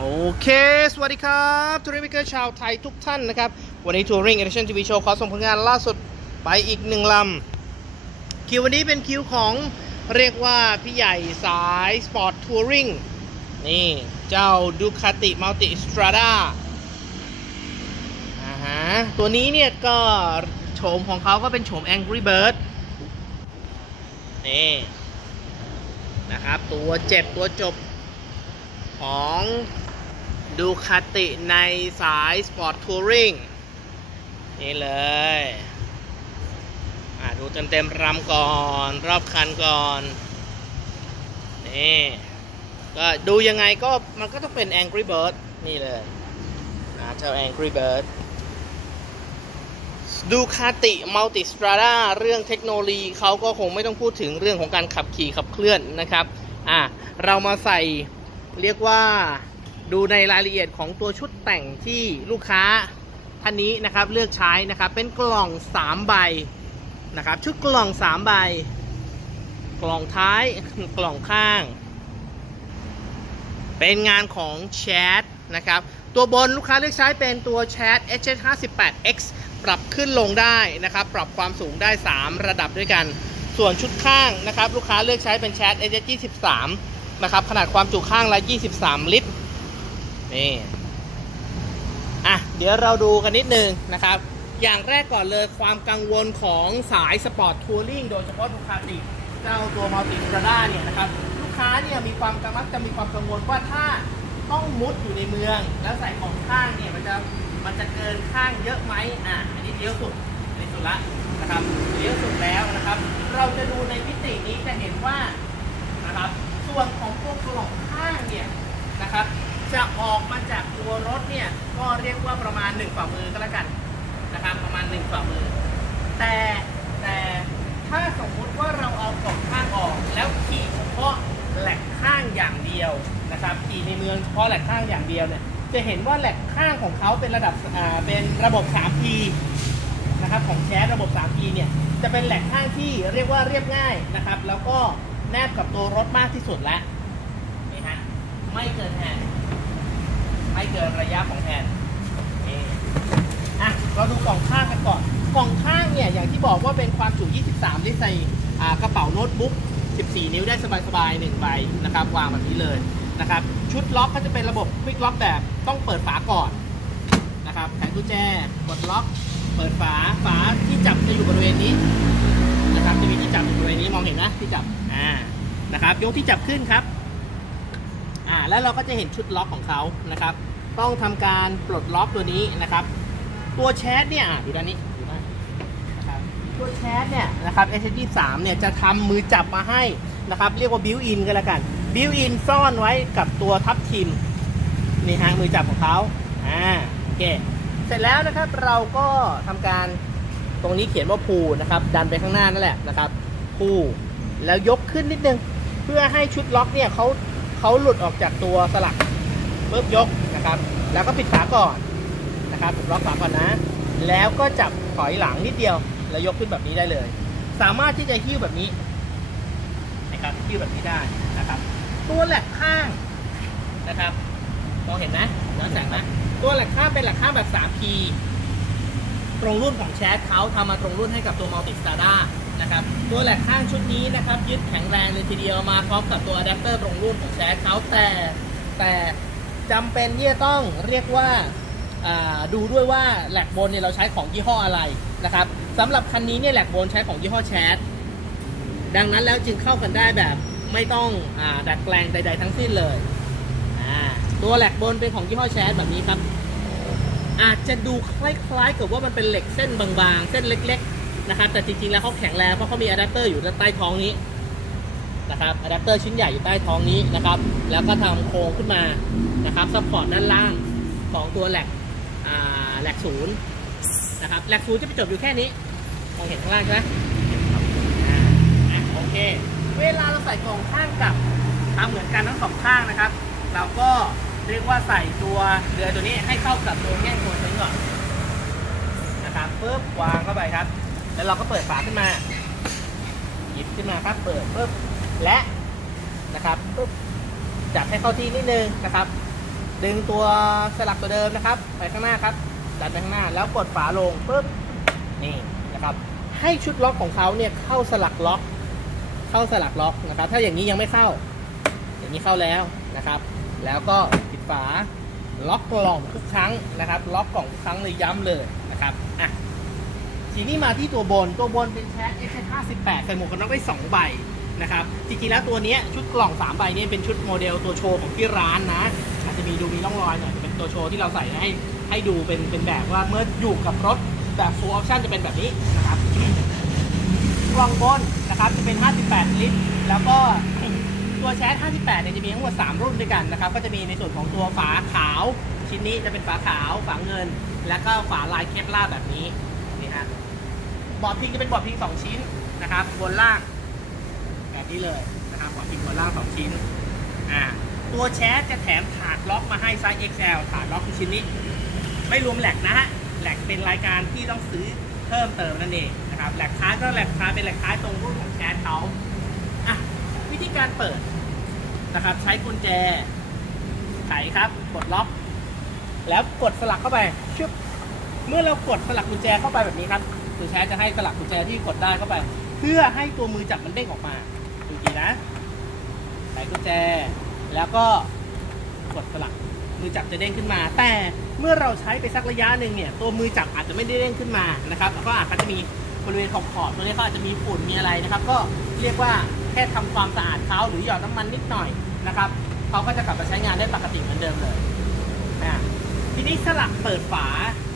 โอเค สวัสดีครับทัวริงเกอร์ชาวไทยทุกท่านนะครับ วันนี้ทัวริงเอเดชั่นทีวีโชว์ขอส่งผลงานล่าสุดไปอีกหนึ่งลำ คิววันนี้เป็นคิวของเรียกว่าพี่ใหญ่สายสปอร์ตทัวริงนี่ เจ้าดูคาติมัลติสตราดาอ่าฮะ ตัวนี้เนี่ยก็โฉมของเขาก็เป็นโฉม Angry Bird นี่ นะครับ ตัวเจ็บตัวจบของ ดูคาติในสายสปอร์ตทัวริงนี่เลยอ่าดูเต็มเต็มๆรำก่อน รอบคันก่อน นี่ก็ดูยังไงก็มันก็ต้องเป็น Angry Bird นี่เลยนะเจ้า Angry Bird ดูคาติมัลติสตราดาเรื่องเทคโนโลยีเขาก็คงไม่ต้องพูดถึงเรื่องของการขับขี่ขับเคลื่อนนะครับ อะ เรามาใส่เรียกว่า ดูในรายละเอียดของตัวชุดแต่งที่ลูกค้าท่านนี้นะครับเลือกใช้นะครับเป็นกล่อง 3 ใบนะครับชุดกล่อง 3 ใบ กล่องท้ายกล่องข้าง เป็นงานของแชทนะครับตัวบนลูกค้าเลือกใช้เป็นตัวแชท HS58X ปรับขึ้นลงได้นะครับปรับความสูงได้ 3 ระดับด้วยกัน ส่วนชุดข้างนะครับลูกค้าเลือกใช้เป็นแชท HS23 นะครับขนาดความจุข้างละ 23 ลิตร นี่อะเดี๋ยวเราดูกันนิดนึงนะครับ อย่างแรกก่อนเลยความกังวลของสายสปอร์ตทัวริงโดยเฉพาะดูคาติเจ้าตัวมัลติสตราด้าเนี่ยนะครับลูกค้าเนี่ยมีความกังมักจะมีความกังวลว่าถ้าต้องมุดอยู่ในเมือง แล้วใส่ของข้างเนี่ยมันจะมันจะเกินข้างเยอะไหมอะอันนี้เลี้ยวสุดในสุดละนะครับเลี้ยวสุดแล้วนะครับ เราจะดูในมิตินี้จะเห็นว่านะครับส่วนของพวกกล่องข้างเนี่ยนะครับ จะออกมาจากตัวรถเนี่ยก็เรียกว่าประมาณ1ฝ่ามือก็แล้วกันนะครับประมาณ1ฝ่ามือ แต่แต่ถ้าสมมุติว่าเราเอากล่องข้างออก แล้วขี่เฉพาะแหลกข้างอย่างเดียวนะครับขี่ในเมืองเฉพาะแหลกข้างอย่างเดียวเนี่ยจะเห็นว่าแหลกข้างของเขาเป็นระดับอ่าเป็นระบบ 3P นะครับของแชร์ระบบ 3P เนี่ยจะเป็นแหลกข้างที่เรียกว่าเรียบง่ายนะครับ แล้วก็แนบกับตัวรถมากที่สุดแล้วนี่ฮะไม่เกินแฮน ด์ไม่เกินระยะของแฮนนี่อะเราดูกล่องข้างกันก่อน กล่องข้างเนี่ยอย่างที่บอกว่าเป็นความจุ 23ลิตรใส่กระเป๋าโน้ตบุ๊ก 14 นิ้วได้สบายๆ1ใบนะครับวางแบบนี้เลยนะครับชุดล็อกก็จะเป็นระบบควิกล็อกแบบต้องเปิดฝาก่อนนะครับไขกุญแจกดล็อก เปิดฝาฝาที่จับจะอยู่บริเวณนี้นะครับจะมีที่จับอยู่บริเวณนี้มองเห็นนะที่จับอ่านะครับยกที่จับขึ้นครับ อ่าแล้วเราก็จะเห็นชุดล็อกของเขานะครับ ต้องทำการปลดล็อกตัวนี้นะครับ ตัวแชทเนี่ยดูด้านนี้ดูด้านนะครับตัวแชทเนี่ยนะครับ s อ3เนี่ยจะทำมือจับมาให้นะครับ เรียกว่าบิวอินก็แล้วกันบิวอินซ่อนไว้กับตัวทับทิมนี่ฮะมือจับของเขาอ่าโอเคเสร็จแล้วนะครับเราก็ทำการตรงนี้เขียนว่าพูนะครับ ดันไปข้างหน้านั่นแหละนะครับพูแล้วยกขึ้นนิดนึง เพื่อให้ชุดล็อกเนี่ยเขา เขาหลุดออกจากตัวสลักปุ๊บยกนะครับ แล้วก็ปิดฝาก่อนนะครับผมล็อกฝาก่อนนะ แล้วก็จับถอยหลังนิดเดียว แล้วยกขึ้นแบบนี้ได้เลย สามารถที่จะหิ้วแบบนี้นะครับหิ้วแบบนี้ได้นะครับ ตัวแหลกข้างนะครับมองเห็นไหมย้อนแสงไหมตัวแหลกข้างเป็นแหลกข้างแบบ 3P ตรงรุ่นของแชทเขาทำมาตรงรุ่นให้กับตัว Multi Strada นะครับ ตัวแหลกข้างชุดนี้นะครับยึดแข็งแรงเลยทีเดียวมาพร้อมกับตัวอะแดปเตอร์ตรงรุ่นของแชทเขาแต่แต่จำเป็นที่จะต้องเรียกว่าดูด้วยว่าแหลกบนเนี่ยเราใช้ของยี่ห้ออะไรนะครับสำหรับคันนี้เนี่ยแหลกบนใช้ของยี่ห้อแชทดังนั้นแล้วจึงเข้ากันได้แบบไม่ต้องอดัดแปลงใด ๆ ทั้งสิ้นเลย ตัวแหลกบนเป็นของยี่ห้อแชทแบบนี้ครับ อาจจะดูคล้ายๆกับว่ามันเป็นเหล็กเส้นบางๆ เส้นเล็กๆ นะครับแต่จริงๆแล้วเขาแข็งแรงเพราะเขามีอะแดปเตอร์อยู่ใต้ท้องนี้นะครับอะแดปเตอร์ชิ้นใหญ่อยู่ใต้ท้องนี้นะครับ แล้วก็ทำโครงขึ้นมานะครับซัพพอร์ตด้านล่างของตัวแหลกอ่าแหลกศูนย์นะครับแหลกศูนย์จะไปจบอยู่แค่นี้มองเห็นข้างล่างใช่ไหมโอเค เวลาเราใส่กล่องข้างกับทำเหมือนกันทั้งสองข้างนะครับ เราก็เรียกว่าใส่ตัวเรือตัวนี้ให้เข้ากับตัวแง่งตัวนี้ก่อนนะครับปุ๊บวางเข้าไปครับ แล้วเราก็เปิดฝาขึ้นมา หยิบขึ้นมาครับ เปิดปุ๊บ และนะครับปุ๊บ จับให้เข้าที่นิดนึงนะครับ ดึงตัวสลักตัวเดิมนะครับ ไปข้างหน้าครับ ดันไปข้างหน้า แล้วกดฝาลงปุ๊บ นี่นะครับ ให้ชุดล็อกของเขาเนี่ยเข้าสลักล็อก เข้าสลักล็อกนะครับ ถ้าอย่างนี้ยังไม่เข้า อย่างนี้เข้าแล้วนะครับ แล้วก็ปิดฝาล็อกกล่องทุกครั้งนะครับ ล็อกกล่องทุกครั้งเลยย้ำเลยนะครับ อะ ทีนี้มาที่ตัวบนตัวบนเป็นแชท S 58ใส่หมวกกันน็อกไว้2ใบนะครับจริงๆแล้วตัวนี้ชุดกล่อง 3 ใบนี้เป็นชุดโมเดลตัวโชว์ของที่ร้านนะอาจจะมีดูมีร่องรอยหน่อยจะเป็นตัวโชว์ที่เราใส่ให้ให้ดูเป็นเป็นแบบว่าเมื่ออยู่กับรถแบบ full option จะเป็นแบบนี้นะครับกล่องบนนะครับจะเป็น 58 ลิตร แล้วก็ตัวแชท 58 เนี่ยจะมีทั้งหมด 3 รุ่นด้วยกันนะครับ ก็จะมีในส่วนของตัวฝาขาว ชิ้นนี้จะเป็นฝาขาว ฝาเงิน แล้วก็ฝาลายเคปลาแบบนี้ บอร์ดพิงจะเป็นบอร์ดพิง2ชิ้นนะครับ บนล่าง แบบนี้เลยนะครับบอร์ดพิงบนล่าง2ชิ้นอ่าตัวแชทจะแถมถาดล็อกมาให้ไซส์ XL ถาดล็อกคือชิ้นนี้ ไม่รวมแหลกนะฮะแหลกเป็นรายการที่ต้องซื้อเพิ่มเติมนั่นเองนะครับแหลกท้าก็แหลกท้าเป็นแหลกท้าตรงรุ่นของแชทเขาอะวิธีการเปิดนะครับ ใช้กุญแจไขครับกดล็อก แล้วกดสลักเข้าไปชึบเมื่อเรากดสลักกุญแจเข้าไปแบบนี้ครับ ตัวแชทจะให้สลักกุญแจที่กดได้เข้าไป เพื่อให้ตัวมือจับมันเด้งออกมาดูดีนะไขกุญแจ แล้วก็กดสลักมือจับจะเด้งขึ้นมา แต่เมื่อเราใช้ไปสักระยะหนึ่งเนี่ยตัวมือจับอาจจะไม่ได้เด้งขึ้นมานะครับแล้วก็อาจจะมีบริเวณขอบขอบตัวนี้ก็อาจจะมีฝุ่นมีอะไรนะครับ ก็เรียกว่าแค่ทำความสะอาดเขาหรือหยอดน้ำมันนิดหน่อยนะครับเขาก็จะกลับมาใช้งานได้ปกติเหมือนเดิมเลยอะทีนี้สลักเปิดฝา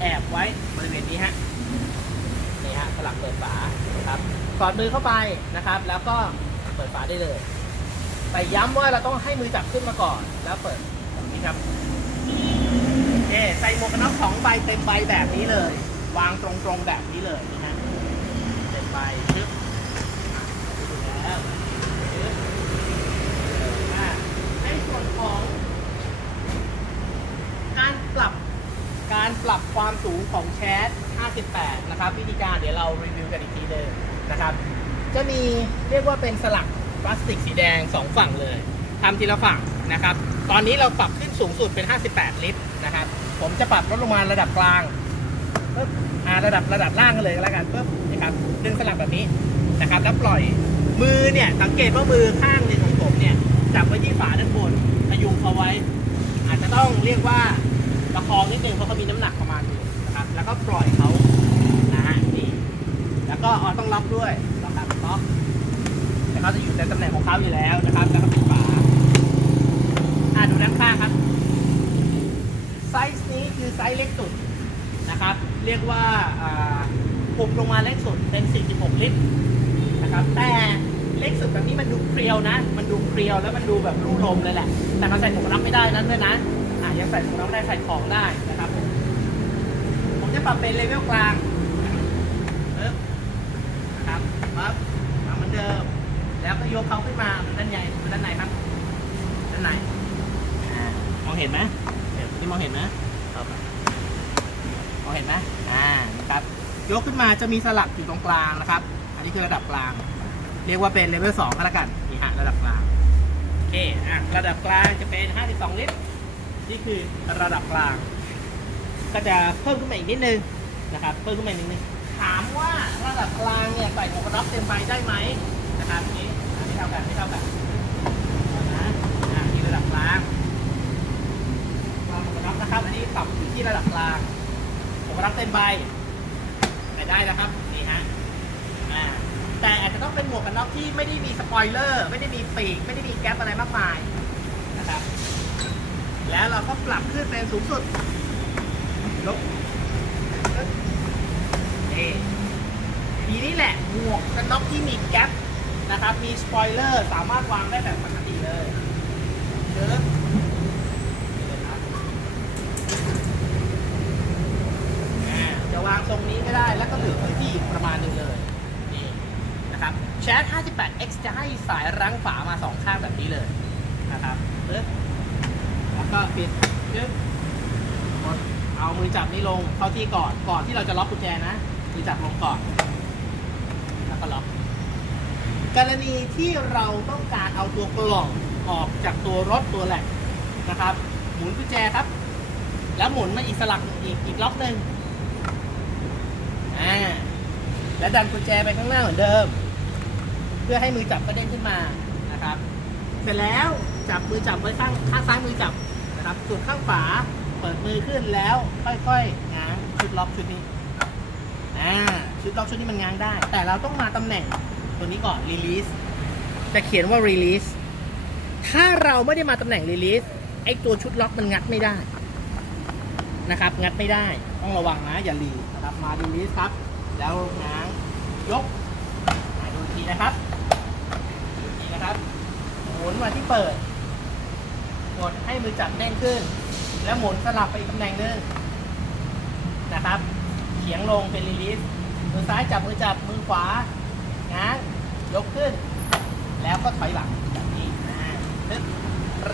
แอบไว้บริเวณนี้ฮะ ลักเปิดฝาครับกอดมือเข้าไปนะครับ แล้วก็เปิดฝาได้เลย แต่ย้ำว่าเราต้องให้มือจับขึ้นมาก่อน แล้วเปิดแบบนี้ครับโอเคใส่หมวกกันน็อกสองใบเต็มใบแบบนี้เลย วางตรงๆแบบนี้เลยนะฮะเต็มใบชึบดูแล้วชึบอะในส่วนของ การปรับการ ปรับความสูงของแชท58 นะครับ วิธีการเดี๋ยวเรารีวิวกันอีกทีเลยนะครับ จะมีเรียกว่าเป็นสลักพลาสติกสีแดง 2 ฝั่งเลยทำทีละฝั่งนะครับ ตอนนี้เราปรับขึ้นสูงสุดเป็น 58 ลิตรนะครับ ผมจะปรับลดลงมาระดับกลางปึ๊บอ่าระดับระดับล่างกันเลยก็แล้วกันปึ๊บนะครับดึงสลักแบบนี้นะครับ แล้วปล่อยมือเนี่ยสังเกตว่ามือข้างหนึงของผมเนี่ยจับไว้ที่ฝาด้านบนพยุงเขาไว้ อาจจะต้องเรียกว่า ประคองนิดนึงเพราะเขามีน้ำหนักประมาณนึงนะครับ แล้วก็ปล่อยเขานะฮะนี่แล้วก็อ๋อต้องล็อกด้วยล็อกครับล็อกแต่เขาจะอยู่ในตำแหน่งของเขาอยู่แล้วนะครับ แล้วก็ปิดฝาอ่าดูด้านข้างครับไซส์นี้คือไซส์เล็กสุดนะครับ เรียกว่าอ่าปุบลงมาเล็กสุดเป็น 46 ลิตรนะครับแต่เล็กสุดแบบนี้มันดูเพรียวนะ มันดูเพรียวแล้วมันดูแบบรูลมเลยแหละ แต่มันใส่หมวกกันน็อกไม่ได้นั้นด้วยนะ ยังใส่หมวกกันน็อกได้ใส่ของได้นะครับผมผมจะปรับเป็นเลเวลกลางปึ๊บนะครับปั๊บวาเหมือนเดิม แล้วก็ยกเขาขึ้นมาด้านใหญ่ด้านในครับด้านในอ่ามองเห็นไหมเห็นนี่มองเห็นไหมครับมองเห็นไหมอ่านะครับยกขึ้นมาจะมีสลักอยู่ตรงกลางนะครับ อันนี้คือระดับกลาง เรียกว่าเป็นเลเวล2ก็แล้วกันนี่ฮะระดับกลาง โอเคอะระดับกลางจะเป็น 52 ลิตร นี่คือระดับกลาง ก็จะเพิ่มขึ้นมาอีกนิดนึงนะครับเพิ่มขึ้นมาอีกนิดนึงถามว่าระดับกลางเนี่ยใส่หมวกกันน็อกเต็มใบได้ไหมนะครับนี่อันนี้เท่ากันไม่เท่ากันนะอะนี่ระดับกลางวางหมวกกันน็อกนะครับอันนี้ปรับอยู่ที่ระดับกลางหมวกกันน็อกเต็มใบใส่ได้นะครับนี่ฮะอ่าแต่อาจจะต้องเป็นหมวกกันน็อกที่ไม่ได้มีสปอยเลอร์ ไม่ได้มีปีกไม่ได้มีแก๊ปอะไรมากมาย แล้วเราก็ปรับขึ้นเป็นสูงสุดลบนี่ทีนี้แหละหมวกกันน็อกที่มีแก๊ปนะครับ มีสปอยเลอร์ สามารถวางได้แบบปกติเลยเดินนี่เลยครับอ่าจะวางทรงนี้ก็ได้ แล้วก็เหลือพื้นที่ประมาณนึงเลยนี่นะครับแชท 58X จะให้สายรั้งฝามาสองข้างแบบนี้เลยนะครับปึ๊บ ก็ปิดยึดกดเอามือจับนี่ลงเข้าที่ก่อนก่อนที่เราจะล็อกกุญแจนะมือจับลงก่อน แล้วก็ล็อกกรณีที่เราต้องการเอาตัวกล่องออกจากตัวรถตัวแหลกนะครับ หมุนกุญแจครับ แล้วหมุนมาอีกสลักอีกอีกล็อกหนึ่งอ่าแล้วดันกุญแจไปข้างหน้าเหมือนเดิม เพื่อให้มือจับกระเด้งขึ้นมานะครับ เสร็จแล้วจับมือจับไว้ข้างข้างซ้ายมือจับ นะครับ ส่วนข้างขวาเปิดมือขึ้นแล้วค่อยๆง้างชุดล็อกชุดนี้อ่าชุดล็อกชุดนี้มันง้างได้ แต่เราต้องมาตำแหน่งตัวนี้ก่อน release จะเขียนว่า release ถ้าเราไม่ได้มาตำแหน่ง release ไอตัวชุดล็อกมันงัดไม่ได้นะครับ งัดไม่ได้ต้องระวังนะอย่าลีนะครับมา release ครับ แล้วง้างยกดูทีนะครับดูทีนะครับหมุนมาที่เปิด กดให้มือจับเด้งขึ้น แล้วหมุนสลับไปอีกตำแหน่งหนึ่งนะครับ เขียงลงเป็นรีลิสมือซ้ายจับมือจับมือขวาง้างยกขึ้น แล้วก็ถอยหลังแบบนี้อ่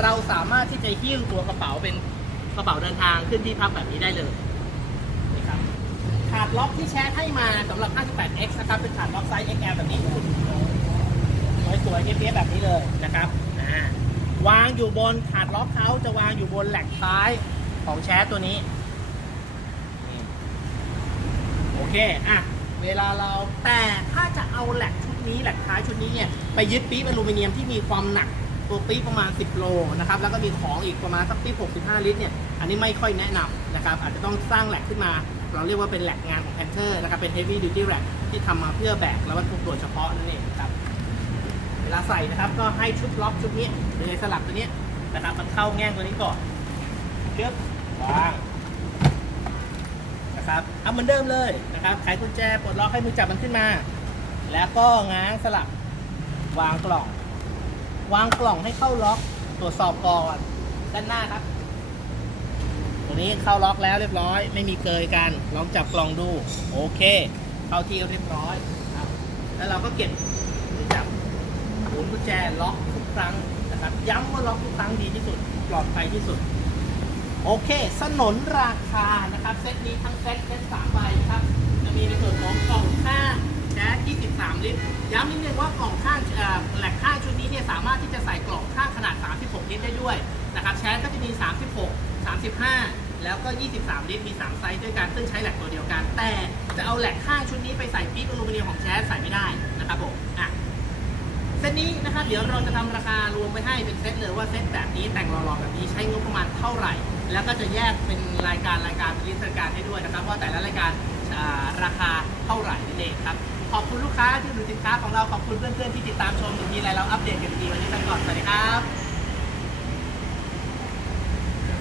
เราสามารถที่จะหิ้วตัวกระเป๋าเป็นกระเป๋าเดินทางขึ้นที่พักแบบนี้ได้เลยนี่ครับขาดล็อกที่แชร์ให้มาสำหรับ 58x นะครับ เป็นขาดล็อกไซส์ XL แบบนี้สวยๆเปี้ยๆแบบนี้เลยนะครับอ่า วางอยู่บนขาดล็อกเขาจะวางอยู่บนแหลกท้ายของแชร์ตัวนี้ โอเค อะ เวลาเราแต่ถ้าจะเอาแหลกชุดนี้แหลกท้ายชุดนี้เนี่ยไปยึดปี๊บอลูมิเนียมที่มีความหนักตัวปี๊บประมาณ 10 โลนะครับ แล้วก็มีของอีกประมาณสักปี๊บ65 ลิตรเนี่ย อันนี้ไม่ค่อยแนะนำนะครับ อาจจะต้องสร้างแหลกขึ้นมา เราเรียกว่าเป็นแหลกงานของ Panther นะครับ เป็น Heavy Duty Rack ที่ทำมาเพื่อแบกและวัตถุโดยเฉพาะนั่นเอง วลาใส่นะครับ ก็ให้ชุดล็อกชุดนี้หรือสลับตัวนี้นะครับ มันเข้าแง่งตัวนี้ก่อนเชือบวางนะครับเอาเหมือนเดิมเลยนะครับไขกุญแจปลดล็อกให้มือจับมันขึ้นมา แล้วก็ง้างสลับวางกล่อง วางกล่องให้เข้าล็อกตรวจสอบก่อนด้านหน้าครับ ตัวนี้เข้าล็อกแล้วเรียบร้อย ไม่มีเกยกันลองจับกล่องดู โอเค เข้าที่เรียบร้อยครับ แล้วเราก็เก็บ มุนกุญแจล็อกทุกครั้งนะครับ ย้ำว่าล็อกทุกครั้งดีที่สุดปลอดภัยที่สุด โอเค สนนราคานะครับ เซตนี้ทั้งเซตเซตสามใบครับ จะมีในส่วนของกล่องข้างแก๊ส23 ลิตร ย้ำนิดนึงว่ากล่องข้างเอ่อแหลกข้างชุดนี้เนี่ยสามารถที่จะใส่กล่องข้างขนาด 36 ลิตรได้ด้วยนะครับแชสก็จะมี 36 35แล้วก็ 23 ลิตร มี 3 ไซส์ด้วยกัน ซึ่งใช้แหลกตัวเดียวกัน แต่จะเอาแหลกข้างชุดนี้ไปใส่ปี๊บอลูมิเนียมของแชสใส่ไม่ได้นะครับผม อะ ตนี้นะครับเดี๋ยวเราจะทำราคารวมไปให้เป็นเซตเลยว่าเซตแบบนี้แต่งหล่อๆแบบนี้ใช้งบประมาณเท่าไหร่ แล้วก็จะแยกเป็นรายการรายการเป็นลิสต์รายการให้ด้วยนะครับ ว่าแต่ละรายการราคาเท่าไหร่นั่นเองครับขอบคุณลูกค้าที่ดูสินค้าของเราขอบคุณเพื่อนๆที่ติดตามชมมีอะไรเราอัปเดตกันทีวันนี้ไปก่อนสวัสดีครับ